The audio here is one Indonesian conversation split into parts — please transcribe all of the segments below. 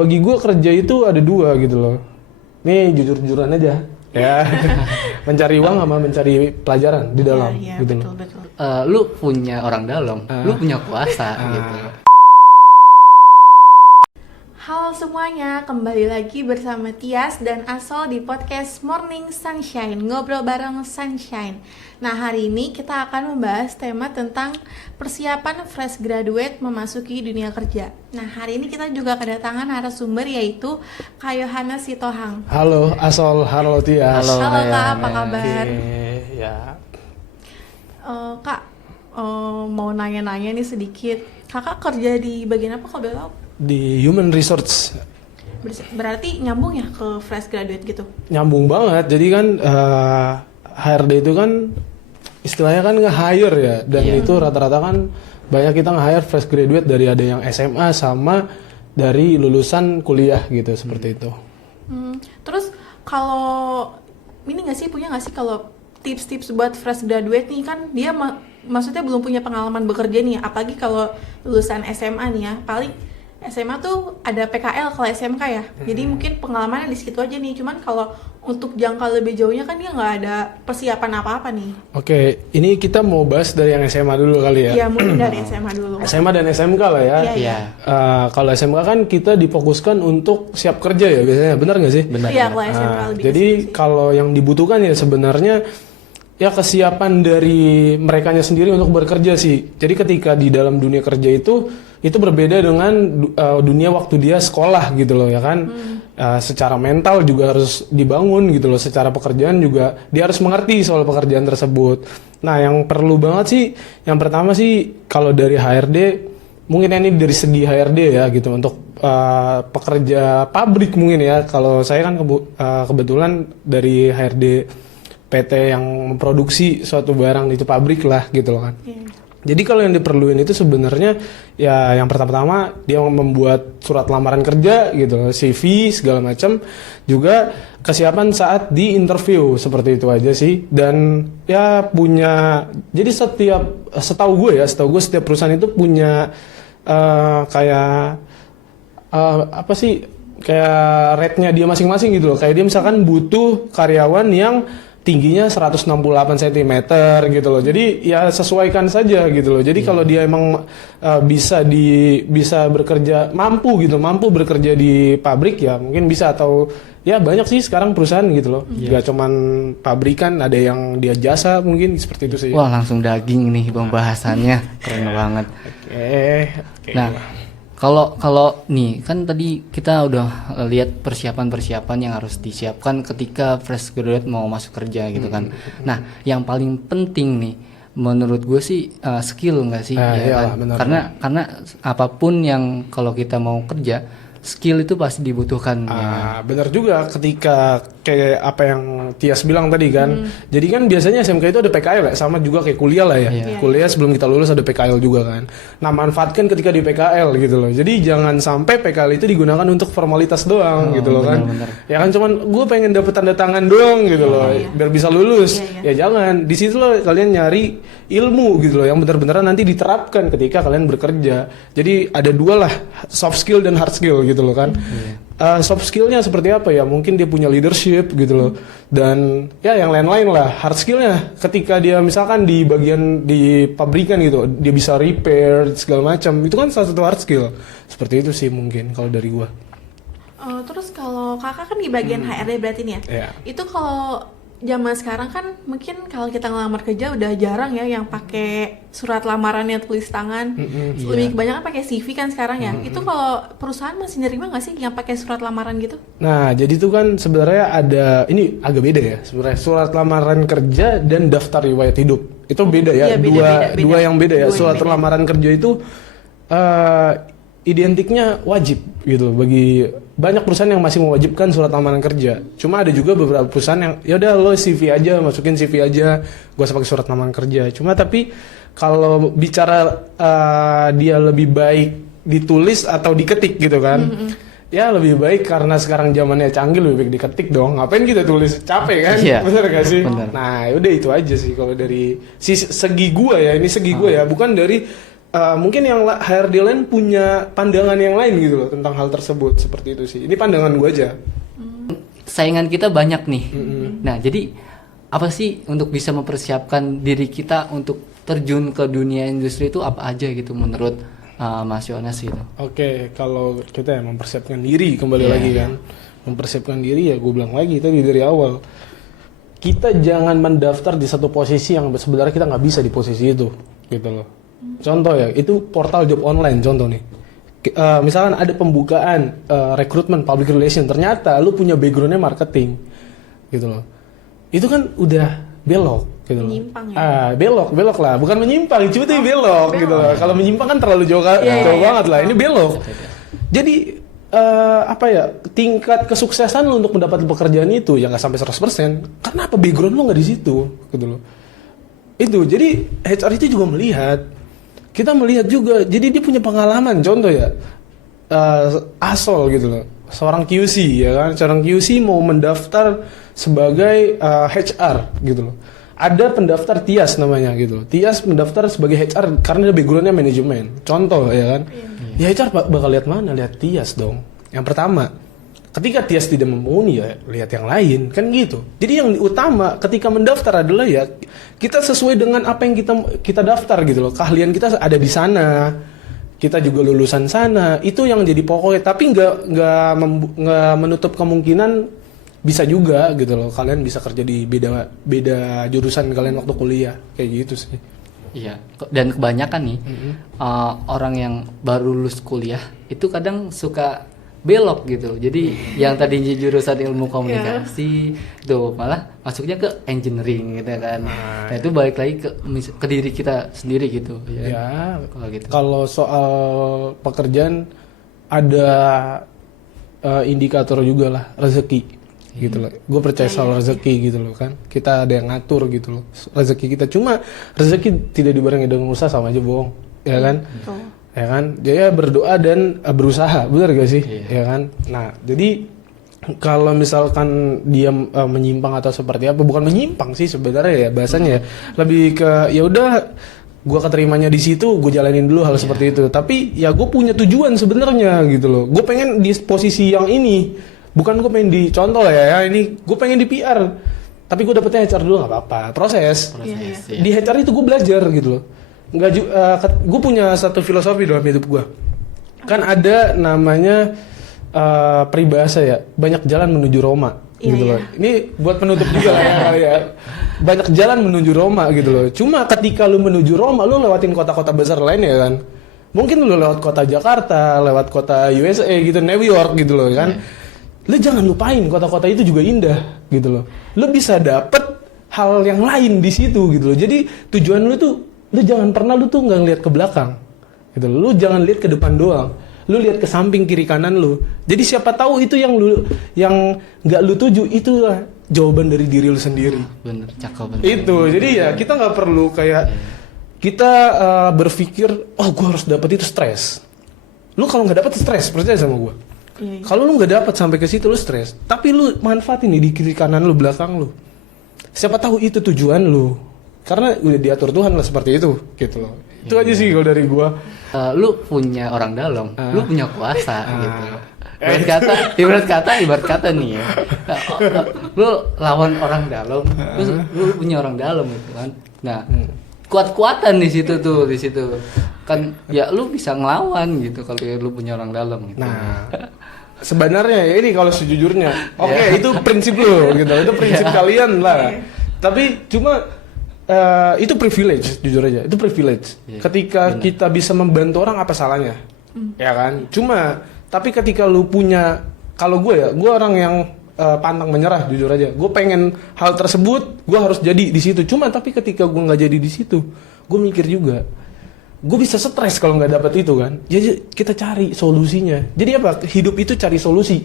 bagi gue kerja itu ada dua gitu loh. Nih jujur-jujuran aja. Ya, mencari uang sama mencari pelajaran di dalam. Iya, gitu betul. Lu punya orang dalam, lu punya kuasa gitu. Halo semuanya, kembali lagi bersama Tias dan Asol di podcast Morning Sunshine, ngobrol bareng Sunshine. Nah, hari ini kita akan membahas tema tentang persiapan fresh graduate memasuki dunia kerja. Nah, hari ini kita juga kedatangan narasumber yaitu Kak Yohanes Sitohang. Halo Asol, halo Tias. Halo Kak, apa kabar? Ya. Kak, mau nanya-nanya nih sedikit. Kakak kerja di bagian apa kalau boleh tahu? Di Human Resource. Berarti nyambung ya ke fresh graduate gitu? Nyambung banget. Jadi kan HRD itu kan istilahnya kan nge-hire ya. Dan itu rata-rata kan banyak kita nge-hire fresh graduate dari ada yang SMA sama dari lulusan kuliah gitu, seperti itu. Terus kalau ini punya nggak sih kalau tips-tips buat fresh graduate nih, kan dia maksudnya belum punya pengalaman bekerja nih, apalagi kalau lulusan SMA nih ya, paling SMA tuh ada PKL kalau SMK ya, jadi mungkin pengalamannya di situ aja nih. Cuman kalau untuk jangka lebih jauhnya kan dia nggak ada persiapan apa-apa nih. Oke, ini kita mau bahas dari yang SMA dulu kali ya. Iya, mungkin dari SMA dulu. SMA dan SMK lah ya. Iya. Kalau SMK kan kita difokuskan untuk siap kerja ya biasanya, benar nggak sih? Benar. Iya, kalau SMK lebih. Jadi kalau yang dibutuhkan ya sebenarnya ya kesiapan dari merekanya sendiri untuk bekerja sih. Jadi ketika di dalam dunia kerja itu berbeda dengan dunia waktu dia sekolah gitu loh ya kan. Secara mental juga harus dibangun gitu loh. Secara pekerjaan juga dia harus mengerti soal pekerjaan tersebut. Nah, yang perlu banget sih, yang pertama sih kalau dari HRD, mungkin ini dari segi HRD ya gitu, untuk pekerja pabrik mungkin ya. Kalau saya kan kebetulan dari HRD PT yang memproduksi suatu barang itu pabrik lah gitu loh kan. Jadi kalau yang diperluin itu sebenarnya ya yang pertama dia membuat surat lamaran kerja gitu loh, CV segala macam, juga kesiapan saat di interview, seperti itu aja sih. Dan ya punya, jadi setahu gue setiap perusahaan itu punya kayak apa sih, kayak rate-nya dia masing-masing gitu loh. Kayak dia misalkan butuh karyawan yang tingginya 168 cm gitu loh. Jadi ya sesuaikan saja gitu loh. Jadi kalau dia emang bisa bekerja, mampu bekerja di pabrik ya mungkin bisa, atau ya banyak sih sekarang perusahaan gitu loh. Gak cuman pabrikan, ada yang dia jasa mungkin, seperti itu sih. Wah, langsung daging nih pembahasannya. Keren banget. Oke. Nah, kalau nih kan tadi kita udah lihat persiapan-persiapan yang harus disiapkan ketika fresh graduate mau masuk kerja gitu kan. Nah, yang paling penting nih menurut gue sih skill nggak sih? Ya kan? Benar. Karena apapun yang kalau kita mau kerja, skill itu pasti dibutuhkan. Ya. Benar juga, ketika kayak apa yang Tias bilang tadi kan. Jadi kan biasanya SMK itu ada PKL ya, sama juga kayak kuliah lah ya. Kuliah sebelum kita lulus ada PKL juga kan. Nah, manfaatkan ketika di PKL gitu loh. Jadi jangan sampai PKL itu digunakan untuk formalitas doang gitu loh kan. Ya kan cuman gue pengen dapet tanda tangan doang gitu loh, biar bisa lulus. Ya jangan. Di situ loh kalian nyari ilmu gitu loh yang benar-benar nanti diterapkan ketika kalian bekerja. Jadi ada dua lah, soft skill dan hard skill gitu loh kan. Soft skillnya seperti apa ya, mungkin dia punya leadership gitu loh, dan ya yang lain-lain lah. Hard skillnya ketika dia misalkan di bagian di pabrikan gitu, dia bisa repair segala macam, itu kan salah satu hard skill. Seperti itu sih mungkin kalau dari gua. Terus kalau kakak kan di bagian HRD berarti nih ya. Itu kalau zaman sekarang kan mungkin kalau kita ngelamar kerja udah jarang ya yang pakai surat lamarannya tulis tangan. Lebih kebanyakan pakai CV kan sekarang ya. Itu kalau perusahaan masih nerima nggak sih yang pakai surat lamaran gitu? Nah, jadi itu kan sebenarnya ada, ini agak beda ya sebenarnya, surat lamaran kerja dan daftar riwayat hidup. Itu beda ya. Beda. Dua yang beda ya. Surat lamaran kerja itu identiknya wajib gitu bagi banyak perusahaan yang masih mewajibkan surat lamaran kerja. Cuma ada juga beberapa perusahaan yang ya udah lo CV aja, masukin CV aja, gak usah pakai surat lamaran kerja. Cuma tapi kalau bicara dia lebih baik ditulis atau diketik gitu kan. Ya lebih baik, karena sekarang zamannya canggih, lebih baik diketik dong. Ngapain kita tulis, capek kan? Bener gak sih? Bener. Nah udah itu aja sih kalau dari segi gua ya, ini segi gua ya, bukan dari mungkin yang HRD lain punya pandangan yang lain gitu loh tentang hal tersebut, seperti itu sih. Ini pandangan gue aja. Saingan kita banyak nih. Nah, jadi apa sih untuk bisa mempersiapkan diri kita untuk terjun ke dunia industri itu apa aja gitu menurut Mas Yones gitu? Oke, kalau kita ya mempersiapkan diri kembali lagi kan, mempersiapkan diri ya gue bilang lagi tadi dari awal, kita jangan mendaftar di satu posisi yang sebenarnya kita nggak bisa di posisi itu, gitu loh. Contoh ya, itu portal job online contoh nih. Misalkan ada pembukaan rekrutmen public relation, ternyata lu punya backgroundnya marketing, gitu loh. Itu kan udah belok, gitu loh. Menyimpang ya? Belok lah, bukan menyimpang, cuma itu belok, gitu loh. Kalau menyimpang kan terlalu jauh, jauh banget lah. Ini belok. Jadi apa ya, tingkat kesuksesan lu untuk mendapat pekerjaan itu ya nggak sampai 100%. Karena apa, background lu nggak di situ, gitu loh. Itu jadi HR itu juga melihat. Kita melihat juga, jadi dia punya pengalaman, contoh ya, Asol gitu loh, seorang QC ya kan, seorang QC mau mendaftar sebagai HR gitu loh. Ada pendaftar Tias namanya gitu loh. Tias mendaftar sebagai HR karena dia backgroundnya manajemen, contoh ya kan. Ya HR bakal lihat mana, lihat Tias dong. Yang pertama, ketika Tias tidak memenuhi ya lihat yang lain kan gitu. Jadi yang utama ketika mendaftar adalah ya kita sesuai dengan apa yang kita daftar gitu loh. Keahlian kita ada di sana. Kita juga lulusan sana. Itu yang jadi pokoknya. Tapi nggak menutup kemungkinan bisa juga gitu loh. Kalian bisa kerja di beda jurusan kalian waktu kuliah kayak gitu sih. Iya. Dan kebanyakan nih orang yang baru lulus kuliah itu kadang suka belok gitu. Jadi yang tadinya jurusan ilmu komunikasi itu malah masuknya ke engineering gitu kan. Nah, itu balik lagi ke diri kita sendiri gitu. Ya, kalau gitu. Kalau soal pekerjaan ada indikator juga lah, rezeki gitu loh. Gue percaya soal rezeki gitu loh kan. Kita ada yang ngatur gitu loh rezeki kita. Cuma rezeki tidak dibarengi dengan usaha sama aja bohong, ya kan? Ya kan, dia berdoa dan berusaha, benar gak sih? Ya kan. Nah, jadi kalau misalkan dia menyimpang atau seperti apa, bukan menyimpang sih sebenarnya ya bahasanya, lebih ke ya udah gue keterimanya di situ, gue jalanin dulu hal seperti itu. Tapi ya gue punya tujuan sebenarnya gitu loh. Gue pengen di posisi yang ini, bukan gue pengen di contoh ya ini gue pengen di PR. Tapi gue dapetnya HR dulu nggak apa-apa, proses. Di HR itu gue belajar gitu loh. Gue punya satu filosofi dalam hidup gue. Kan ada namanya peribahasa ya, banyak jalan menuju Roma gitu loh. Ini buat penutup juga lah ya. Banyak jalan menuju Roma gitu loh. Cuma ketika lu menuju Roma, lu lewatin kota-kota besar lain ya kan. Mungkin lu lewat kota Jakarta, lewat kota USA gitu, New York gitu loh kan. Lu jangan lupain kota-kota itu juga indah gitu loh. Lu bisa dapet hal yang lain di situ gitu loh. Jadi tujuan lu tuh, lu jangan pernah lu tuh nggak ngeliat ke belakang gitu. Lu jangan lihat ke depan doang, lu lihat ke samping kiri kanan lu. Jadi siapa tahu itu yang nggak lu tuju, itulah jawaban dari diri lu sendiri. Bener, cakep bener. Itu jadi ya kita nggak perlu kayak kita berpikir oh gue harus dapat itu, stres. Lu kalau nggak dapat stres, percaya sama gue. Kalau lu nggak dapat sampai ke situ lu stres, tapi lu manfaatin nih di kiri kanan lu, belakang lu. Siapa tahu itu tujuan lu. Karena udah diatur Tuhan lah seperti itu, gitu loh. Itu aja sih kalau dari gua. Lu punya orang dalam, lu punya kuasa gitu. Ibarat kata nih ya. Lu lawan orang dalam, lu punya orang dalam gitu kan. Nah, kuat-kuatan di situ. Kan ya lu bisa ngelawan gitu kalau lu punya orang dalam gitu. Nah, sebenarnya ya ini kalau sejujurnya, itu prinsip lu gitu. Itu prinsip kalian lah. Tapi cuma itu privilege, jujur aja, itu privilege. Ketika kita bisa membantu orang, apa salahnya? Ya kan? Cuma, tapi ketika lu punya, kalau gue orang yang pantang menyerah, jujur aja. Gue pengen hal tersebut, gue harus jadi di situ. Cuma, tapi ketika gue nggak jadi di situ, gue mikir juga, gue bisa stres kalau nggak dapet itu kan. Jadi kita cari solusinya. Jadi apa? Hidup itu cari solusi,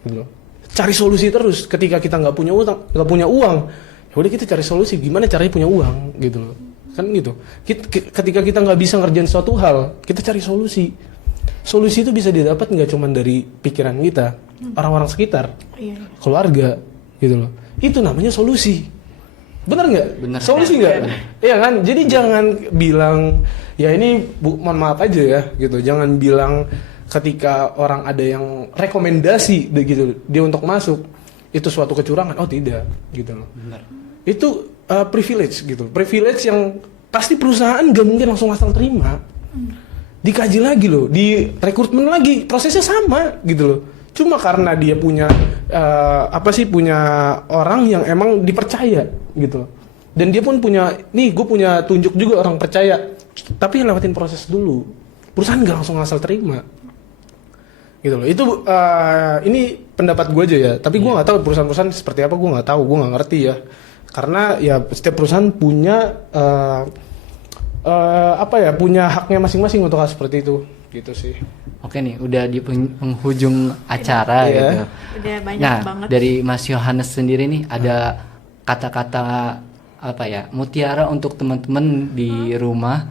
gitu loh. Cari solusi terus. Ketika kita nggak punya uang. Ya udah kita cari solusi gimana caranya punya uang gitu loh, kan gitu. Ketika kita nggak bisa ngerjain suatu hal, kita cari solusi. Solusi itu bisa didapat nggak cuma dari pikiran kita, orang-orang sekitar, keluarga gitu loh. Itu namanya solusi Bener nggak? Bener. Solusi nggak? Iya kan? Jadi jangan bilang ya ini mohon maaf aja ya gitu. Jangan bilang ketika orang ada yang rekomendasi gitu dia untuk masuk itu suatu kecurangan. Oh tidak, gitu loh. Benar. Itu privilege gitu. Privilege yang pasti perusahaan gak mungkin langsung asal terima. Dikaji lagi loh, di rekrutmen lagi, prosesnya sama gitu loh. Cuma karena dia punya punya orang yang emang dipercaya gitu loh. Dan dia pun punya, nih gue punya tunjuk juga orang percaya, tapi lewatin proses dulu. Perusahaan gak langsung asal terima. Gitu loh. Itu ini pendapat gue aja ya. Tapi gue nggak tahu perusahaan-perusahaan seperti apa, gue nggak tahu, gue nggak ngerti ya. Karena ya setiap perusahaan punya punya haknya masing-masing untuk hal seperti itu. Gitu sih. Oke nih, udah di penghujung acara Iya. gitu. Udah banyak Nah, banget. dari Mas Yohanes sendiri nih ada kata-kata mutiara untuk teman-teman di rumah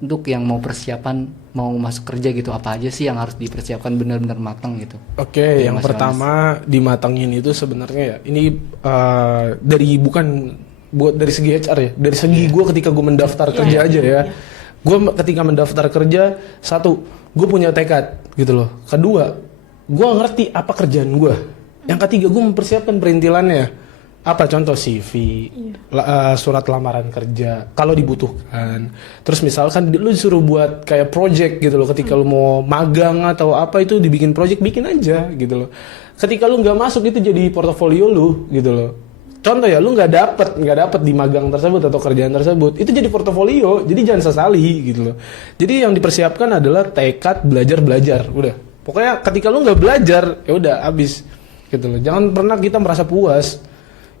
untuk yang mau persiapan mau masuk kerja gitu, apa aja sih yang harus dipersiapkan benar-benar matang gitu. Oke, Dari yang Mas pertama dimatangin itu sebenarnya ya ini buat dari segi HR ya, dari segi gue ketika gue mendaftar kerja aja ya. Gue ketika mendaftar kerja, satu, gue punya tekad gitu loh. Kedua, gue ngerti apa kerjaan gue. Yang ketiga, gue mempersiapkan perintilannya. Apa contoh CV, surat lamaran kerja, kalau dibutuhkan. Terus misalkan lu disuruh buat kayak project gitu loh, ketika lu mau magang atau apa itu dibikin project, bikin aja gitu loh. Ketika lu nggak masuk itu jadi portofolio lu gitu loh. Contoh ya, lu nggak dapet di magang tersebut atau kerjaan tersebut, itu jadi portofolio, jadi jangan sesali gitu loh. Jadi yang dipersiapkan adalah tekad belajar, udah. Pokoknya ketika lu nggak belajar, ya udah abis gitu loh. Jangan pernah kita merasa puas.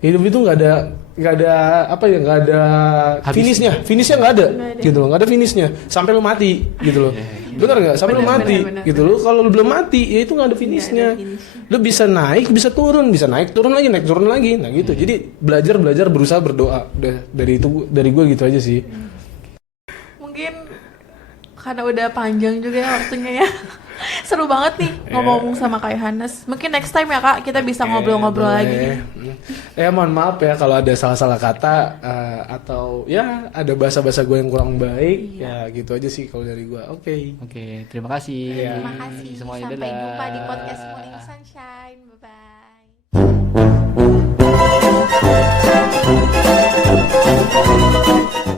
Hidup itu nggak ada finishnya nggak ada gitu loh, nggak ada finishnya sampai lu mati gitu loh. Bener nggak? Sampai lu mati gitu loh. Kalau lu belum mati ya itu nggak ada finishnya. Lu bisa naik, bisa turun, bisa naik turun lagi, nah gitu. Jadi belajar, berusaha, berdoa. Udah dari gue gitu aja sih. Mungkin karena udah panjang juga ya waktunya ya. Seru banget nih ngomong sama Kak Yohanes. Mungkin next time ya Kak kita bisa ngobrol-ngobrol lagi. Mohon maaf ya kalau ada salah-salah kata atau ya ada bahasa-bahasa gue yang kurang baik. Ya gitu aja sih kalau dari gue. Oke, Terima kasih. Terima kasih. Semuanya, Sampai dadah. jumpa di podcast Morning Sunshine. Bye bye.